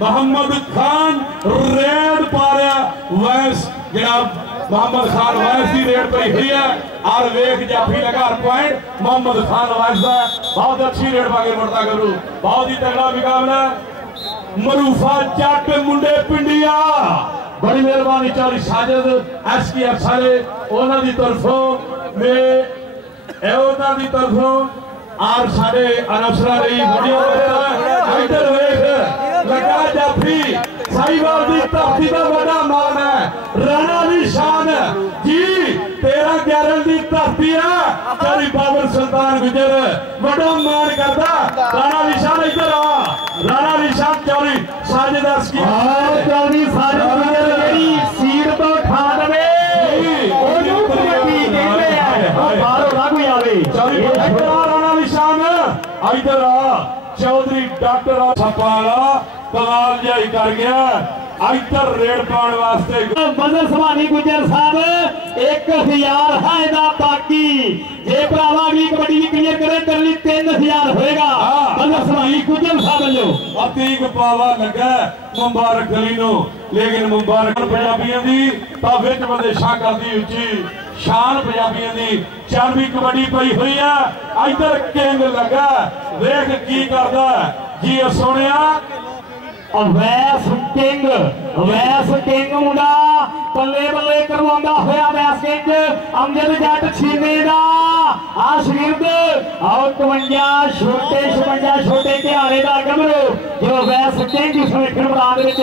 Mohammad Khan red पा रहा वैस जनाब मोहम्मद खान वैस की रेड पई हुई है और वेख जाफी लगा पॉइंट मोहम्मद खान वैस का बहुत अच्छी रेड पा के मुड़ता करू बहुत ही तगड़ा मुकाबला मरूफा जट मुंडे पिंडिया बड़ी मेहरबानी चाली साजिद SKF सारे उन्हों की तरफों उन्हों की तरफों और सारे अनफसर इधर लगा जाफी साहिवाल की धरती का बड़ा मान है राणा दी शान जी 13-11 की धरती है चाली बाबर सुल्तान गुजर बड़ा मान करता राणा दी शान इधर आ राणा दी शान चौरी साजिद चौरी साजिद गुजर मेरी सीट तो उठा दे राणा दी शान इधर आ चौधरी डॉक्टर छपाला कमाल जाई कर गया इधर रेड पाने वास्ते मजर सवानी गुजर साहब 1000 है ना बाकी जे भरावा अगली कबड्डी क्लियर करे कर ली 3000 होएगा मजर सवानी गुजर साहब लो अतीक पावा लगा मुबारक अली नो लेकिन मुबारक पंजाबियों दी ता विच बंदेशा करदी उची शान पंजाबियों दी 4वीं कबड्डी पई हुई है इधर किंग लगा देख की करदा जी सोनिया वैस किंग मुंडा बल्ले बल्ले करवांदा होया वैस किंग अमजद जट छीने दा आ शरीर और 52 छोटे घियारे दा गमरू जो वैस किंग सुनेखण मैदान विच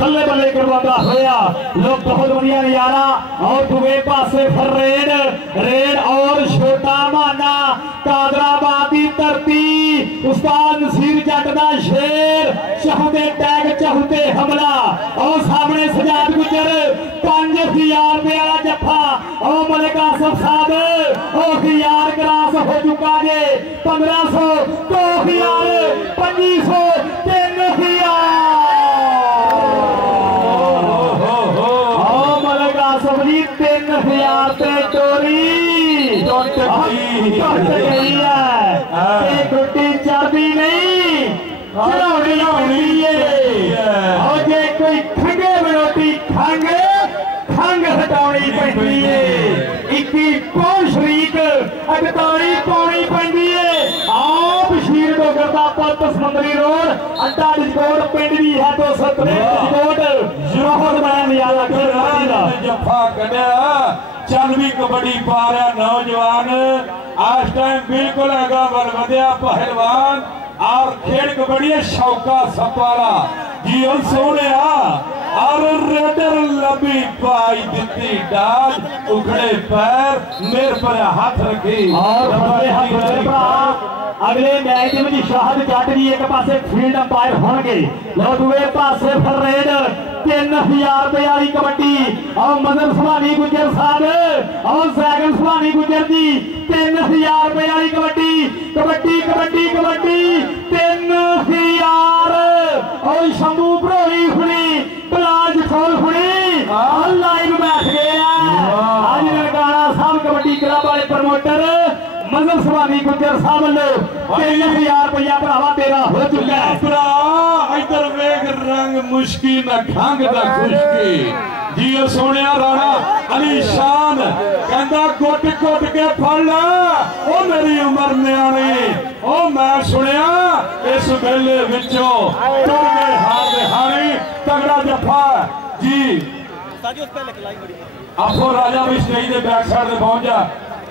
बल्ले बल्ले करवांदा होया लोग बहुत बढ़िया नजारा और दूसरे पासे फिर रेड और छोटा माना कादराबाद की धरती उस्ताद नसीर जट दा शेर चाहते टैग चाहते हमला और सामने सजाद गुजर 5000 रुपये वाला जफा और मलिक आसफ साहब और 1000 क्रॉस हो चुका जे 1500 2000 2500 3000 और मलिक आसफ जी 3000 पे चोरी टूट गई है गुड्डी चाबी नहीं चढ़ानी होनी है और जे कोई खंगे बनोटी खंग हटानी पैंदी है 21 पौष शरीक 41 पौनी पैंदी है आप शीर को करता पुत समुंदरी रोड अड्डा डिस्कोट पिंड भी है 203 डिस्कोट बहुत बड़ा नजारा जफा कढ़िया 4वीं कबड्डी पा रहा नौजवान आज टाइम बिल्कुल अगा बल वधिया पहलवान और खेल कबड्डी शौका सपारा जी सोने और रेडर लंबी पाई दी डाल उखड़े पैर मेरे पर हाथ रखी और अगले मैच में शाहद जट भी एक पासे फील्ड अंपायर होंगे लो दूसरे पासे फिर रेड 3000 रुपये वाली कबड्डी और मदर सुभानी गुजर साहब और सैगल सुभानी गुजर जी 3000 रुपये वाली कबड्डी 3000 और शंभू भरोली खुली पलाज खोल खुली लाइव बैठ गए आज ननकाना साहब कबड्डी क्लब वाले प्रमोटर मजर सुभानी गुजर साहब लो 3000 रुपया भरावा तेरा हो चुका है इधर वेख रंग मुश्की न खंग दा खुशकी जी सोने राणा अली शान कहता गुट के फड़ ला ओ मेरी उम्र न्याणी ओ मैं सुनिया इस मेले विचों टुर गए हारी तगड़ा जफा जी आपो राजा भी स्टेज के बैक साइड से पहुंच जा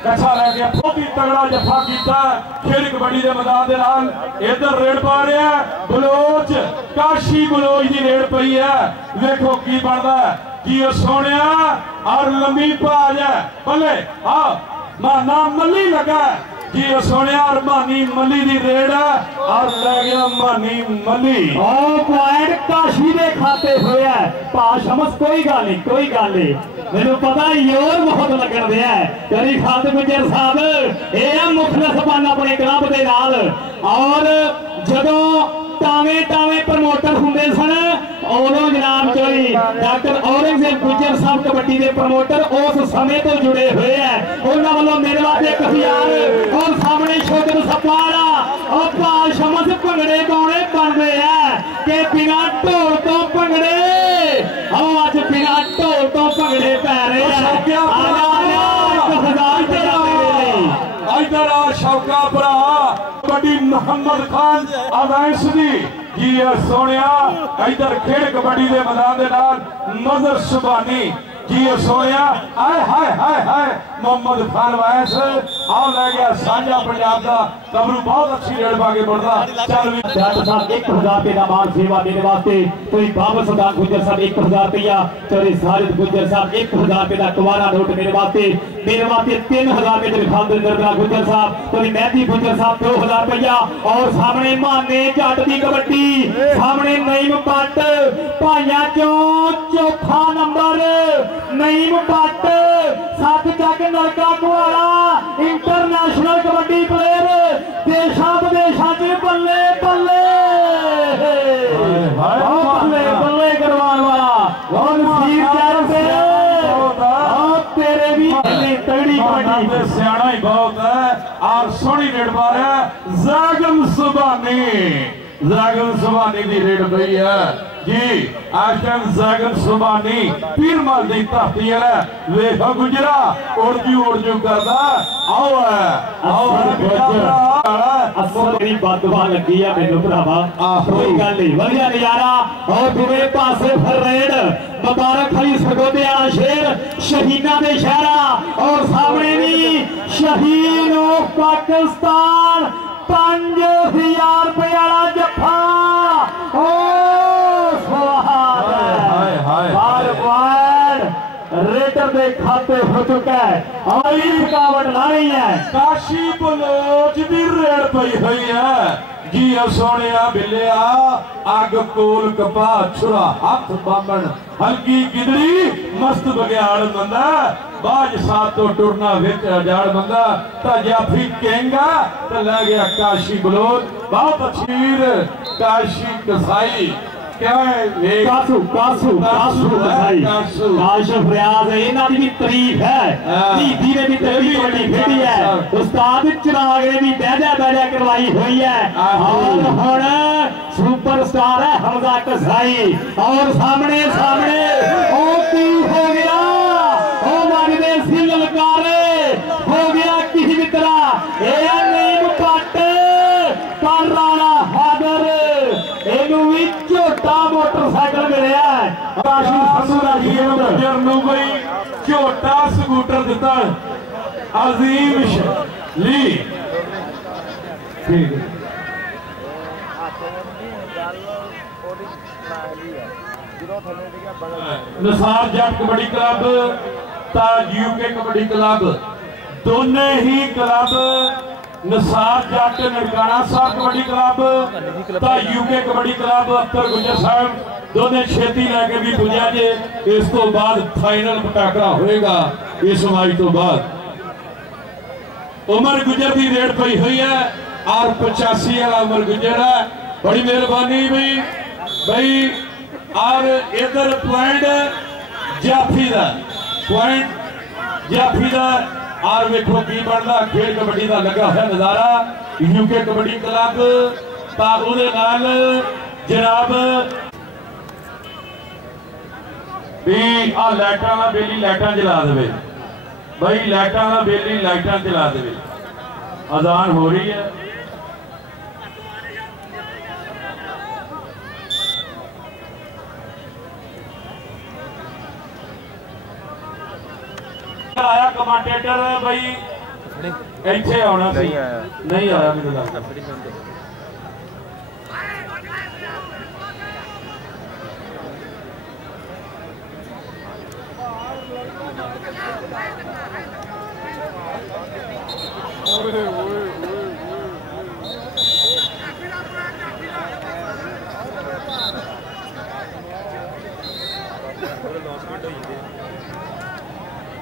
कच्छा लैके बहुत ही तगड़ा जफा किया खेल कबड्डी के मैदान के नाल इधर रेड पा रहा है बलोच काशी बलोच की रेड पई है देखो की बनता है जी सोने और लंबी भाज है बल्ले हाँ माना मली लगा जी सोने और मानी मली दी रेड है और ले गया मानी मली और पॉइंट काशी दे खाते हुए है पाशमस कोई गल नहीं मेनू पता योर बहुत लगन दिया है करी खाते गुजर साहब ये मुखलस बन अपने क्लब के नाल और जदों टावे प्रमोटर होंगे सन उदों जनाब चोरी डॉक्टर औरंगजेब गुजर साहब कबड्डी के प्रमोटर उस समय तो जुड़े हुए हैं उन्होंने वालों मेरे वास्ते 1000 और सामने छोटे सपाड़ा और पाशमस भंगड़े पाने बन रहे हैं के बिना ढोल तो भंगड़े आज बिना ढोल तो भंगड़े पै रहे हैं। इधर आ शौका भरा कबड्डी मोहम्मद खान अवैस दी जी सोने इधर खेड कबड्डी के मैदान के नाल नजर सुबानी जी सोने आए हाय हाय हाय मोहम्मद खान वैस आओ लै गया साझा पंजाब का कबरू बहुत अच्छी रेड पाके बढ़ता चल भी 1000 रुपये का मान सेवा देने वास्ते कोई बाबा सरदार गुजर साहब 1000 रुपया चौधरी सारिद गुजर साहब 1000 रुपये का कुवारा नोट मेरे वास्ते 3000 रुपये खानदान निर्मला गुजर साहब कोई मेहदी गुजर साहब 2000 रुपया और सामने माने जट की कबड्डी सामने नईम भट्ट भाइया चो चौथा नंबर नईम भट्ट सत जग नलका कुआरा इंटरनेशनल कबड्डी प्लेयर देशा विदेशा च बल्ले बल्ले बल्ले करवाने वाला तेरे भी तगड़ी कबड्डी सियाना ही बहुत है और सोहनी रेड मारे जागम सुबानी की रेड पई है जी आज टाइम जागम सुबानी पीर माल दी धरती है वेखो गुजरा उड़जू करदा आओ मेरी बदवा लगी है मेनू भरावा कोई गल नहीं वधिया नजारा और दूसरे पासे फिर रेड मुबारक अली सरगोदिया शेर शहीदा दे शहरा और सामने भी शहीद ऑफ पाकिस्तान 5000 रुपये वाला जफा रेटर के खाते हो चुका है और रुकावट ला रही है काशी बलोच की रेड पई हुई है जी सोने बिलिया अग कोल कपा छुरा हाथ बामन हल्की गिदड़ी मस्त बग्याड़ बंदा बाज साथ तो टुरना विच अजाड़ बंदा ता जाफी केंगा तो लै गया काशी बलोच बहुत अच्छी काशी कसाई कासू कासू कासू काशिफ रियाज इन्हां दी भी तारीफ है दीदी ने भी तगड़ी कबड्डी खेडी है उस्ताद चिराग ने भी बहजा करवाई हुई है और हुण सुपरस्टार है हमजा कसाई और सामने सामने ओ की हो गया ओ लगदे सी ललकारे हो गया किसी भी तरह ए नहीं पट पर राणा हादर एनू भी झोटा मोटरसाइकिल मिलिया काशी संधू का गुजर नूं कोई झोटा स्कूटर दिता अजीम ली ठीक है निसार जट कबड्डी क्लब ताज यूके कबड्डी क्लब दोने ही क्लब निसार जट ननकाना साहब kabaddi club UK kabaddi club Akhtar गुजर साहब दोने छेती लैके भी पुजा जे इस तो बाद फाइनल पटाखा होएगा इस मैच तो बाद उमर गुजर की रेड पई हुई है और 85 वाला उमर गुजर है बड़ी मेहरबानी भाई और इधर पॉइंट जाफी का और वेखो की बनता खेल कबड्डी का लगा है नजारा यूके कबड्डी क्लब ताबू दे नाल जनाब भी आ लाइटां दा बेली लाइटां जला देवे भाई लाइटां दा बेली लाइटां जला देवे अजान हो रही है आया कमांडेटर भाई इत्थे आना नहीं आया मेरे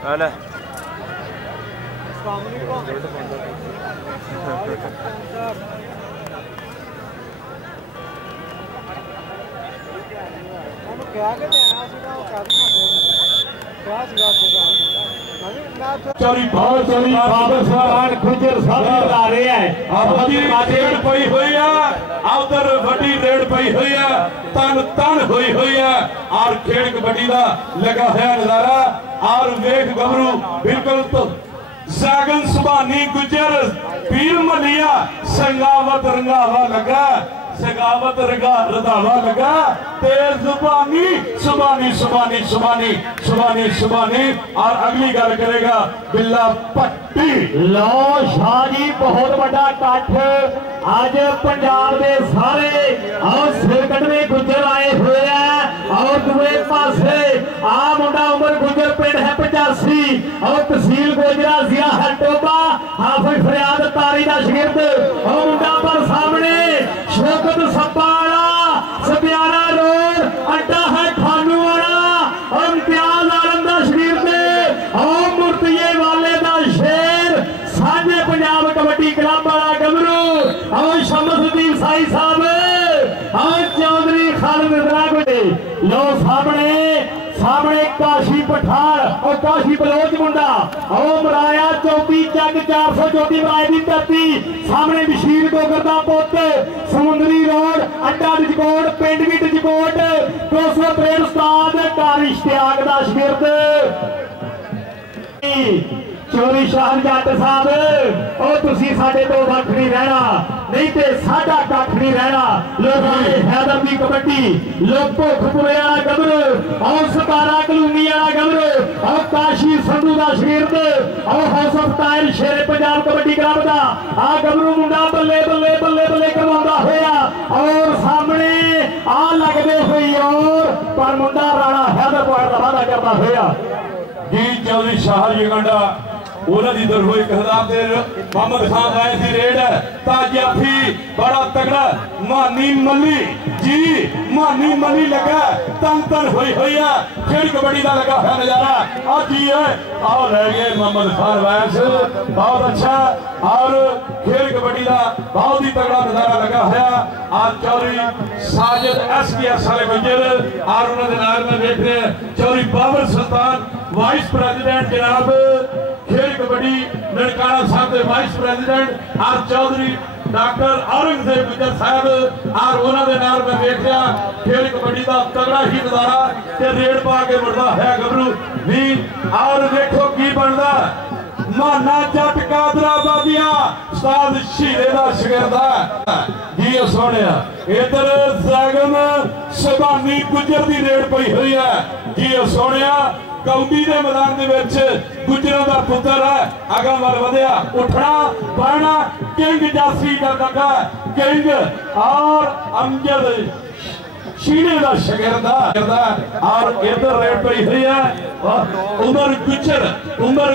Öyle. चोरी बहुत चोरी पाकिस्तान गुजर साहब बता रहे हैं रेड पई हुई है उधर वड्डी रेड पई पई हुई है, तन तन हुई हुई है और खेल कबड्डी का लगा हुआ नजारा और वेख गबरू बिल्कुल तो जागन सुबानी गुजर पीर मलिया संगावत रंगावा लगा सगावत रंधावा लगा तेज जुबानी सुबानी सुबानी सुबानी सुबानी सुबानी और अगली गल करेगा बिल्ला पट्टी। लो शाह जी बहुत बड़ा कठ आज पंजाब के सारे और सिर कटने गुजर आए हुए हैं और दूसरे पासे आ मुंडा उमर गुजर पिंड है 85 और तहसील गोजरा जिला है टोबा हाफिज फरियाद तारी का शागिर्द और मुंडा पर सामने शौकत सपाड़ा सबियारा रोड अड्डा है खानू वाला और इम्तियाज आलम का शागिर्द और मुर्तिये वाले का शेर साझे पंजाब कबड्डी क्लब वाला गबरू और शमसुद्दीन साई साहब और चौधरी खालिद रागोटे। लो सामने सामने काशी पठार और काशी बलोच मुंडा और मराया चौथी जग 434 मराए की धरती सामने बशीर डोगर का पुत समुंदरी रोड अड्डा डिजकोट पिंड भी डिजकोट 263 उस्ताद कार इश्तियाक का शागिर्द चोरी शाह जट साहब और तुसी साडे तो वख नहीं रहना नहीं ते साडा कख नहीं रहना। लोगों ने हैदर की कबड्डी लोग भुखपुरे वाला गबरू और 17 कलूनी वाला गबरू और काशी संधू का शागिर्द और हाउस ऑफ टायर शेर पंजाब कबड्डी क्लब का आ गबरू मुंडा बल्ले बल्ले बल्ले बल्ले करवांदा होया और सामने आ लगदे हुई और पर मुंडा राणा हैदर पॉइंट का वादा करता होया जी चौधरी शाह जी गंडा उन्होंने दर हुई मोहम्मद खान आए थी रेड ताजाफी बड़ा तगड़ा मानी मली जी मानी मली लगा तन तन हुई हुई है खेल कबड्डी का लगा है नजारा आज ही है और रह गए मोहम्मद खान वैस बहुत अच्छा और खेल कबड्डी का बहुत ही तगड़ा नजारा लगा है आज चौधरी साजिद SKS वाले गुजर और उन्होंने नाम में देख रहे हैं चौधरी बाबर सुल्तान वाइस प्रेसिडेंट जनाब खेल कबड्डी ननकाना साहब के वाइस प्रेसिडेंट और चौधरी डॉक्टर औरंगजेब गुजर साहब और उन्होंने नाल में देखा खेल कबड्डी का तगड़ा ही नजारा ते रेड पा के मुड़दा है गबरू भी और देखो की बनदा माना जट कादराबादिया उस्ताद शीरे दा शागिर्द जी सोने इधर जागन सुबानी गुजर की रेड पई हुई है जी सोने कौडी के मैदान गुजरों का पुत्र है अगम वाल वधिया उठना पढ़ना किंग जासी का लगा किंग और अमजद शीने का शागिर्द और इधर रेड पई हुई है उमर गुजर उमर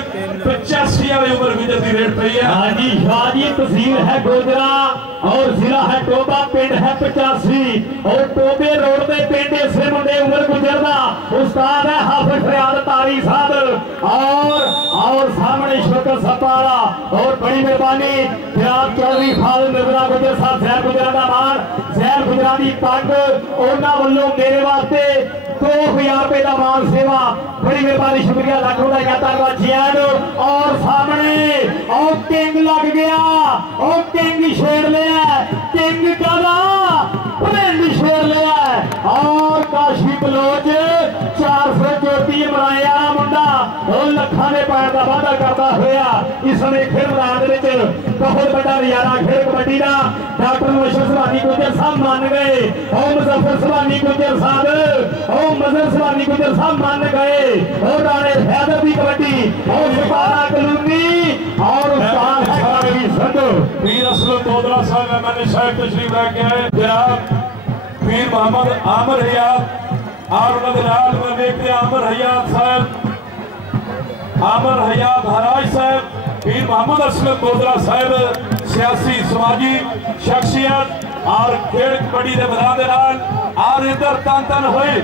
85 वाली उमर गुजर की रेड पई है। हाँ जी शाह जी तहसील है गोजरा और जिला है टोबा पिंड है 85 और टोबे रोड पे पिंड से मुंडे उमर गुजर का उस्ताद है हाफिज फरियाद तारी साहब और सामने शौकत सपाड़ा और बड़ी मेहरबानी फिराद चौधरी खालिद मिर्जा गुजर साहब जैर गुजरा का मान जैर गुजरा की पग उन्होंने वालों मेरे वास्ते 2000 रुपए का मान सेवा बड़ी मेहरबानी शुक्रिया लाख रुपया धन्यवाद जियान और सामने और किंग लग गया और किंग शेर लिया किंग का प्रिंड शेर लिया और काशी बलोच 434 मराया मुंडा और लखा ने पैर का वादा करता हुआ इस समय खेल मैदान बहुत बड़ा नजारा खेल कबड्डी का डॉक्टर मुबशर सुभानी गुजर साहब मान गए और मुजफ्फर सुभानी गुजर साहब और मजर सुभानी गुजर साहब मान गए और राणे हैदर की कबड्डी और 17 कलूनी और उस्ताद है काशी संधू पीर असलम बोदरा साहब मैंने साहब तशरीफ लेके आए जनाब पीर मोहम्मद आमर हयात और उन्होंने नाल में देखते आमर हयात साहब आमर हयात हराज साहब पीर मोहम्मद असलम बोदरा साहब सियासी समाजी शख्सियत और खेल कबड्डी के मैदान और इधर तन तन हुई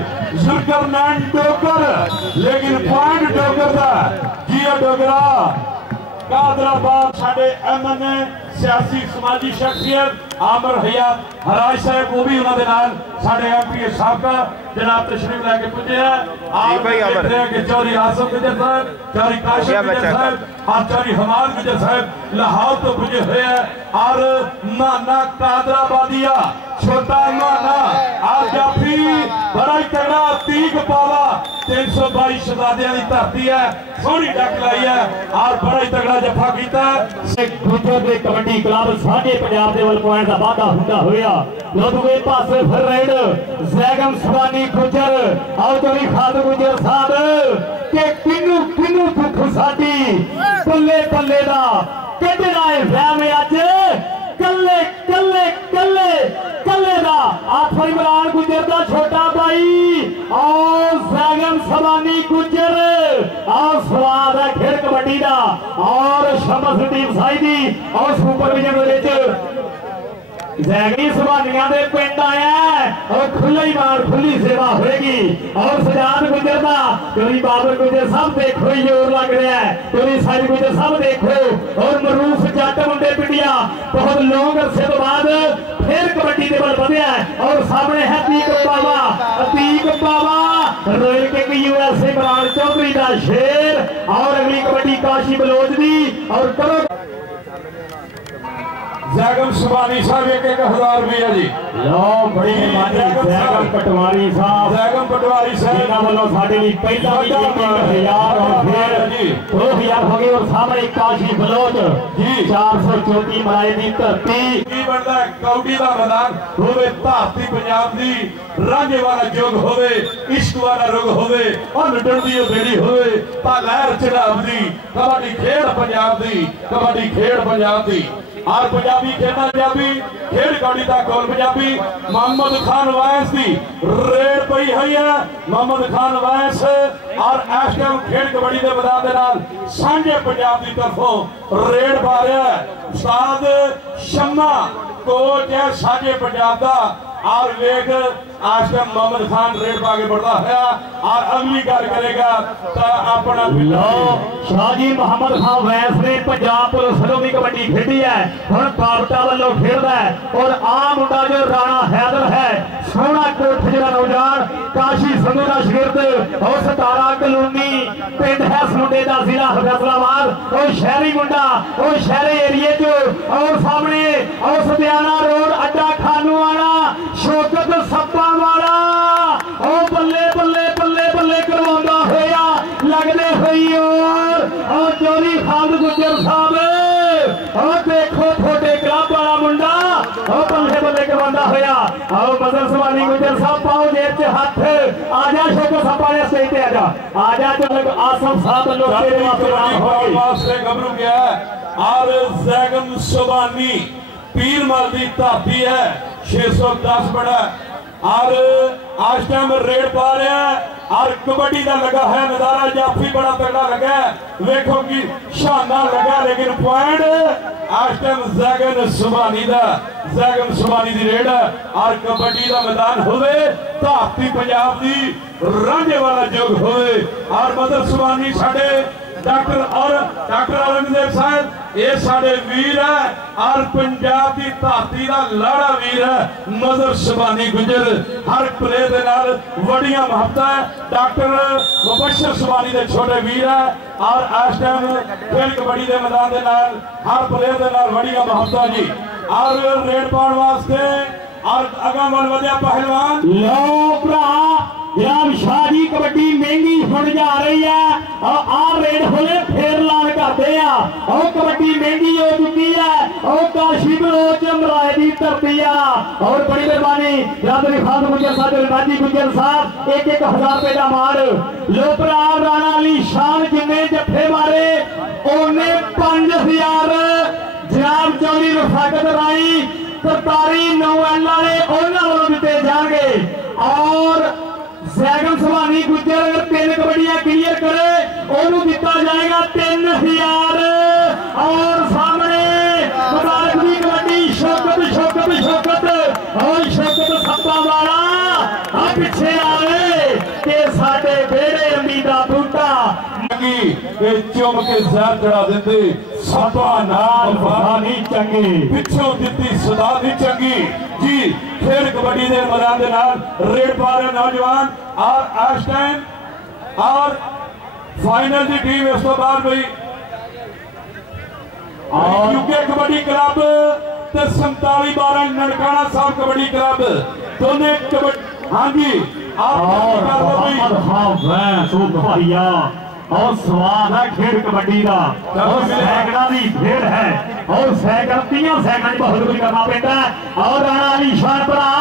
जुल्करनैन डोगर लेकिन पॉइंट डोगर का जिया डोगरा कादराबाद साडे एमएनए सियासी समाजी शख्सियत आमर हयात हराज साहब वो भी उन्होंने नाल साडे एमपी साहब जनाब तशरीफ लेके पुजे हैं आप चौधरी आसम गुजर साहब चौधरी काशिफ गुजर साहब आचार्य हमार गुजर साहब लाहौर तो पुजे हुए हैं और माना कादराबादिया छोटा माना आज जाफी बड़ा तगड़ा तीक पावा 322 शहजादियां की धरती है सोहनी डक लाई है और बड़ा ही तगड़ा जफा किया गुजर दे कबड्डी क्लब साझे पंजाब दे वल पॉइंट दा वादा हुंदा होया लोदूए पासे फिर रेड जैगम सवानी गुजर आओ चोरी खाद गुजर साहब के किन्नू किन्नू दुख साडी बल्ले बल्ले दा कढना है वहम अज कल्ले कल्ले कल्ले कल्ले दा आखरी इमरान गुजर दा छोटा भाई और जैगम सवानी गुजर और स्वाद है खेल कबड्डी दा और शमसुद्दीन साइदी और सुपरविजन विच जैगनी सवानियां दे पिंड आया और खुले ही मार खुली सेवा होगी और सजाद गुजर दा चोरी बाबर गुजर सब देखो ही जोर लग रहा है चोरी सारी गुजर सब देखो और मरूफ जट मुंडे पिंडिया बहुत लॉन्ग अरसे तो बाद फिर कबड्डी के बल बढ़िया और सामने है Atiq Baba royal king USA Imran Chaudhry का शेर और अगली कबड्डी काशी बलोच दी और करो जैगम सुबानी साहब 1000 रुपया जी लो बड़ी मेहरबानी जैगम पटवारी साहब जिन्हां वालों साडे लई पहला भी 1000 और फिर 2000 हो गए और सामने काशी बलोच जी 434 मलाए दी धरती की बनदा है कौडी दा मैदान होवे भारती पंजाब दी रांझे वाला जोग होवे इश्क वाला रुग होवे और लुटण दी बेड़ी होवे ता लहर चढ़ाव दी कबड्डी खेड पंजाब दी कबड्डी खेड पंजाब दी और पंजाबी खेलना पंजाबी खेड कौड़ी का गोल पंजाबी मोहम्मद खान वैस की रेड पई हुई है मोहम्मद खान वैस और इस टाइम खेड कबड्डी के मैदान के नाल सांझे पंजाब की तरफों रेड पा रहा है उस्ताद शम्मा कोच है सांझे पंजाब का और वेग आज का मोहम्मद खान रेड पा के बढ़ता है और अगली गल करेगा तो अपना शाहजी मोहम्मद खान वैस ने पंजाब पुलिस वालों की कबड्डी खेडी है हुण पावटा वालों खेलता है और आ मुंडा जो राणा हैदर है सोहना कोठ जिला नौजवान काशी संधू का शागिर्द और 17 कलोनी पिंड है इस मुंडे का जिला फैसलाबाद और शहरी मुंडा और शहरी एरिए चो और सामने और सतियाना रोड अड्डा खानू वाला शौकत सप्पा वाला ओ बल्ले बल्ले बल्ले बल्ले करवांदा होया लगदे होई और चोरी खाद गुजर साहब और देखो छोटे क्लब वाला मुंडा ओ बल्ले बल्ले करवांदा होया और मदर सवानी गुजर साहब पाओ जेब च हाथ आजा शौकत सप्पा ने स्टेज पे आजा तो लग आसम साहब लोग तेरे वास्ते गबरू गया और जैगम सुबानी पीरमल दी धापी है 610 बड़ा और आज टाइम रेड पा रहा है और कबड्डी का लगा है नजारा जाफी बड़ा तगड़ा लगा वेखो कि शाना लगा लेकिन पॉइंट आज टाइम जैगम सुबानी दी रेड और कबड्डी का मैदान होवे धापी पंजाब दी रांझे वाला जोग होवे और मदर सुबानी साडे डॉक्टर औरंगजेब साहब ये साडे वीर है और पंजाब की धरती का लाड़ा वीर है मदर सुबानी गुजर हर प्ले दे नाल वड्डियां मोहब्बत है डॉक्टर मुबशर सुबानी दे छोटे वीर है और इस टाइम खेल कबड्डी के मैदान के नाल हर प्ले दे नाल वड्डियां मोहब्बत जी और रेड पाउण वास्ते और अगम वाल वधिया पहलवान लो भरा जनाब शाहजी कबड्डी महंगी होने जा रही है और आ रेड होले फिर लाल करते हैं और कबड्डी महंगी हो चुकी है और काशी बलोच मराए दी धरती है और बड़ी मेहरबानी रादरी खान गुजर साहब राजी गुजर साहब 1000 रुपए का मार लोपरा राणा अली शान जिन्हें जफे मारे ओने 5000 जनाब चौधरी रफाकत राई सरकारी नौएला ने उन्होंने वालों दिते जाएंगे और जैगम सुबानी गुजर अगर 3 कबड्डियां क्लियर करे ओनू दिता जाएगा 3000 और सामने मुबारक दी कबड्डी शौकत और शौकत सप्पा वाला पीछे आए के साडे बेड़े अम्मी दा बूटा चुम के जहर चढ़ा देते सपा नाल बहानी चंगी पिछों दिती सदा दी चंगी जी खेल कबड्डी के मैदान के नाल रेड पा रहे नौजवान और आज टाइम और फाइनल की टीम इस तो बाद भाई और यूके कबड्डी क्लब ते 47-12 ननकाना साहब कबड्डी क्लब दोने कबड्डी। हाँ जी और स्वाद है खेल कबड्डी का और सैकड़ा की खेल है और सैकड़ 30 सैकड़ बहुत कुछ करना पैदा है। और राणा अली शान भरा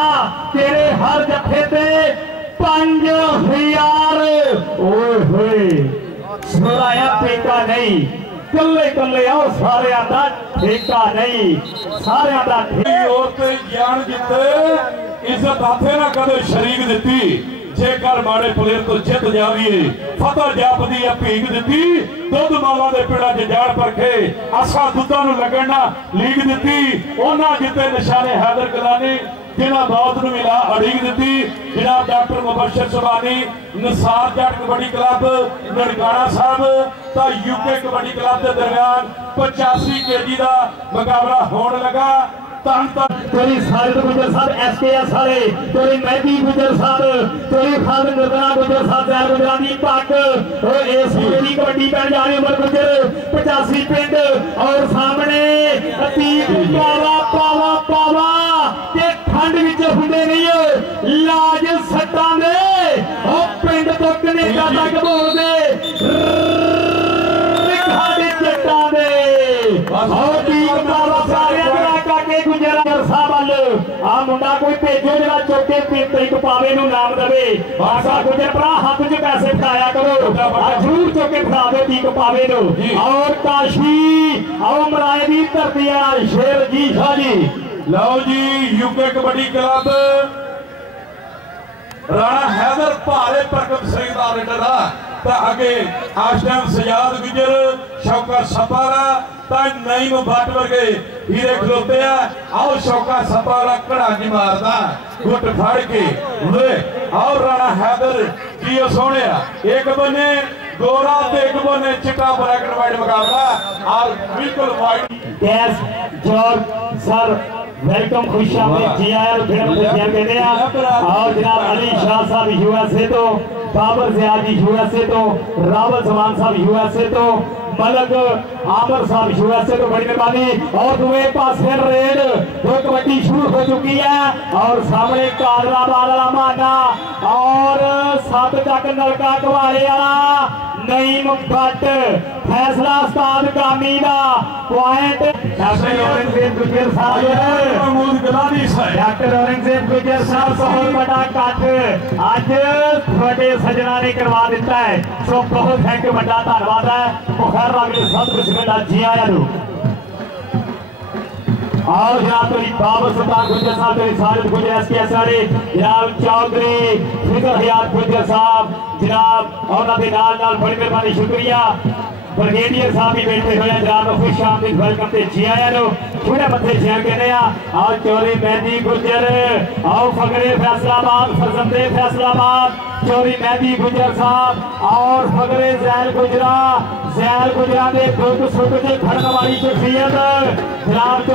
तेरे हर जत्थे ते 5000 ओए होए सुनाया ठेका नहीं कल्ले कल्ले और सारे आदा ठेका नहीं सारे आदा ज्ञान जिते इज्जत हाथे ना कदे शरीक दिती जेकर माड़े प्लेयर तो जित जावीए फतह जापदी है भीग दिती दुध मावा दे पेड़ा च जाड़ परखे असा दुधा नूं लगण ना लीग दिती उन्हां जिते निशाने हैदर कलानी जिन्हां मौत नूं मिला अड़ीग दिती जनाब डॉक्टर मुबशर सुबानी निसार जट कबड्डी क्लब ननकाना साहब ता यूके कबड्डी क्लब के दरमियान 85 केजी का मुकाबला होने लगा। तोरी साजिद गुजर साहब एसकेएस वाले तोरी मेहदी गुजर साहब तोरी खालिद नजरा गुजर साहब जैल गुजरानी पक और इस मेरी कबड्डी पैन जा रही उमर गुजर 85 पिंड और सामने अतीक पावा पावा पावा ते ठंड विच हुंदे नहीं लाज सट्टां दे ओ पिंड तो कनेडा तक बोलदे खाड़े जट्टां दे और अतीक पावा सारे आ मुंडा कोई भेजो जरा चौके तीक पावे नूं नाम दवे बासा गुजर भरा हाथ च पैसे फड़ाया करो जरूर चौके फड़ा दो तीक पावे नूं। और काशी आओ मराए दी धरती शेर जी शाह जी लो जी यूके कबड्डी क्लब राणा हैदर भारे परगट सिंह का लीडर है अगे आशम सजाद गुजर शौका सपारा नईम भट्ट वर्गे हीरे खलोते आओ शौका सपारा कड़ांजी मारदा गुट फड़ के और राणा हैदर जी सोने एक बने गोरा एक बने चिट्टा ब्लैक एंड व्हाइट मुकाबला और बिल्कुल white gas George sir welcome खुश आमदीद जी आया कहते हैं। और जनाब अली शाह साहब यूएसए तो बाबर ज़ियादी यूएसए तो रावल जमान साहब यूएसए तो मलक आमर साहब यूएसए तो बड़ी मेहरबानी। और तुम्हें पास रेड दो कबड्डी शुरू हो चुकी है और सामने कादराबाद वाला माना और 7 तक नलका कवाले वाला नईम भट्ट फैसला उस्ताद गामी का पॉइंट डॉक्टर औरंगजेब गुजर साहब डॉक्टर औरंगजेब गुजर साहब बहुत बड़ा कट अज थोड़े सजना ने करवा दिता है सो बहुत थैंक यू बड़ा धन्यवाद है मुखर अगले 7 मिनट जी आया और जनाब तोरी बाबर सुल्तान गुजर साहब तोरी साजिद गुजर एसकेएस वाले जनाब चौधरी फिकर हयात गुजर साहब जनाब और नाल बड़ी मेहरबानी शुक्रिया ब्रिगेडियर साहब भी बैठे हुए जनाब खुश आमदीद वेलकम ते जी आया नो थोड़े मथे जिया कहने और चौधरी मेहदी गुजर और फकरे फैसलाबाद फरजंदे फैसलाबाद चौधरी मेहदी गुजर साहब और फकरे जैल गुजरा दे दुख सुख से खड़न वाली शख्सियत जनाब